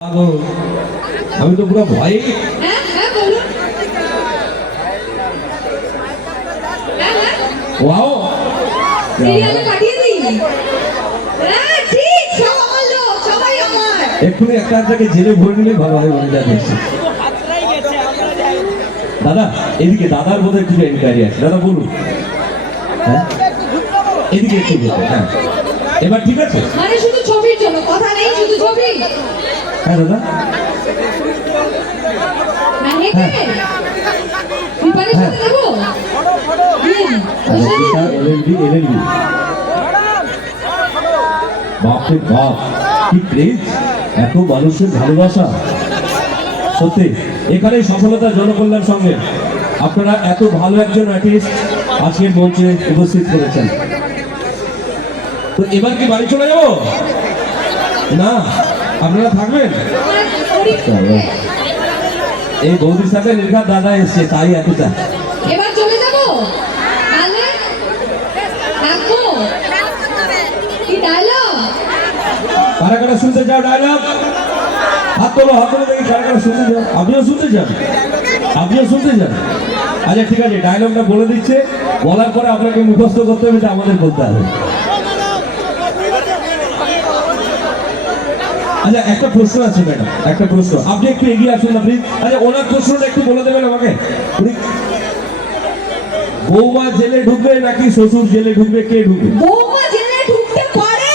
আমি তো পুরো ভয়ে হ্যাঁ হ্যাঁ হ্যাঁ ওয়াও। এক্ষুনি একটা একটাকে জেলে ভরে নিলে ভালো হয় বলে যা দেখছি। দাদা এদিকে দাদার বোধহয় একটু এনকোয়ারি আছে। দাদা বলুন। এদিকে একটু হ্যাঁ। এবার ঠিক আছে? মানে শুধু ছবির জন্য কথা নেই শুধু ছবি। হ্যাঁ দাদা। হ্যাঁ। এলএলবি বাপরে বাপ কি ক্রেজ এত মানুষের ভালোবাসা। সত্যি এখানে সফলতা জনকল্যাণ সঙ্গে। আপনারা এত ভালো একজন আর্টিস্ট আজকের মঞ্চে উপস্থিত করেছেন। তো এবার কি বাড়ি চলে যাব? না? আপনারা থাকবেন? এই বৌদির সাথে নির্ঘাত দাদা এসছে তাই এতটা। এবার চলে যাব? তাহলে? থাকব কি ডায়লগ কারা কারা শুনতে চাও ডায়লগ হাত তোলো হাত তোলো দেখি কারা কারা শুনতে চাও। আপনিও শুনতে চান আপনিও শুনতে চান আচ্ছা ঠিক আছে ডায়লগটা বলে দিচ্ছে। বলার পরে আপনাকে মুখস্থ করতে হবে আমাদের বলতে হবে। আচ্ছা একটা প্রশ্ন আছে ম্যাডাম একটা প্রশ্ন। আপনি একটু এগিয়ে আসুন না প্লিজ আচ্ছা ওনার প্রশ্নটা একটু বলে দেবেন আমাকে? বৌমা জেলে ঢুকবে নাকি শ্বশুর জেলে ঢুকবে? কে ঢুকবে? বৌমা জেলে ঢুকতে পারে।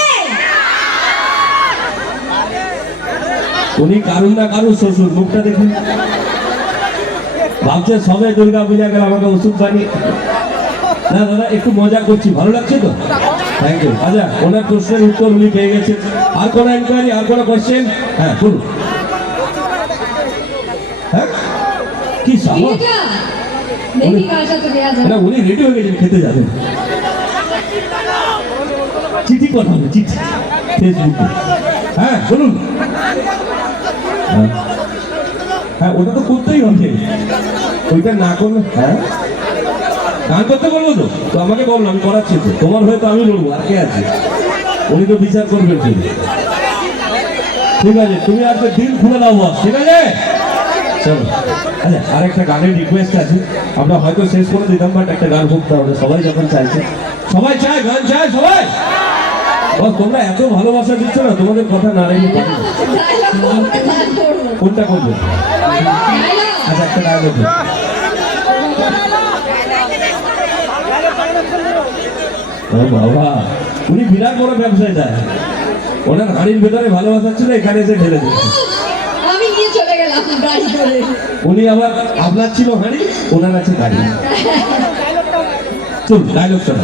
উনি কারুন না কারুন শ্বশুর? মুখটা দেখুন। ভাবছে সবে দুর্গা পূজা গেল আমাকে ওষুধ পানি না দাদা একটু মজা করছি। ভালো লাগছে তো? থ্যাংক ইউ আচ্ছা ওনার প্রশ্নের উত্তর উনি পেয়ে গেছেন। আর কোনো এনকোয়ারি আর কোনো কোয়েশ্চেন হ্যাঁ বলুন হ্যাঁ? কি সাহস? না উনি রেডি হয়ে গেছেন খেতে যাবেন। চিঠি পাঠানো চিঠি। ফেসবুকে হ্যাঁ বলুন হ্যাঁ। হ্যাঁ ওটা তো করতেই হবে। ওইটা না করলে হ্যাঁ? গান করতে বলব তো? তো আমাকে বলল আমি করাচ্ছি তো। তোমার হয়তো আমি লড়বো আর কে আছে? উনি তো বিচার করবেন ঠিক আছে তুমি আজকে দিন খুলে দাও বস ঠিক আছে? চলো। আচ্ছা আরেকটা গানের রিকোয়েস্ট আছে। আমরা হয়তো শেষ করে দিতাম বাট একটা গান করতে হবে। সবাই যখন চাইছে সবাই চায় গান চায় সবাই! বস তোমরা এত ভালোবাসা দিচ্ছ না তোমাদের কথা না রেখে কোনটা করবে? আচ্ছা একটা ডায়লগ ও বাবা উনি বিরাট বড় ব্যবসায় যায় ওনার হাড়ির ভেতরে ভালোবাসা ছিল এখানে এসে ঢেলে দিচ্ছে আমি নিয়ে চলে গেলাম গাড়ি করে উনি আবার আপনার ছিল হাড়ি ওনার আছে গাড়ি চল ডায়লগ শোনা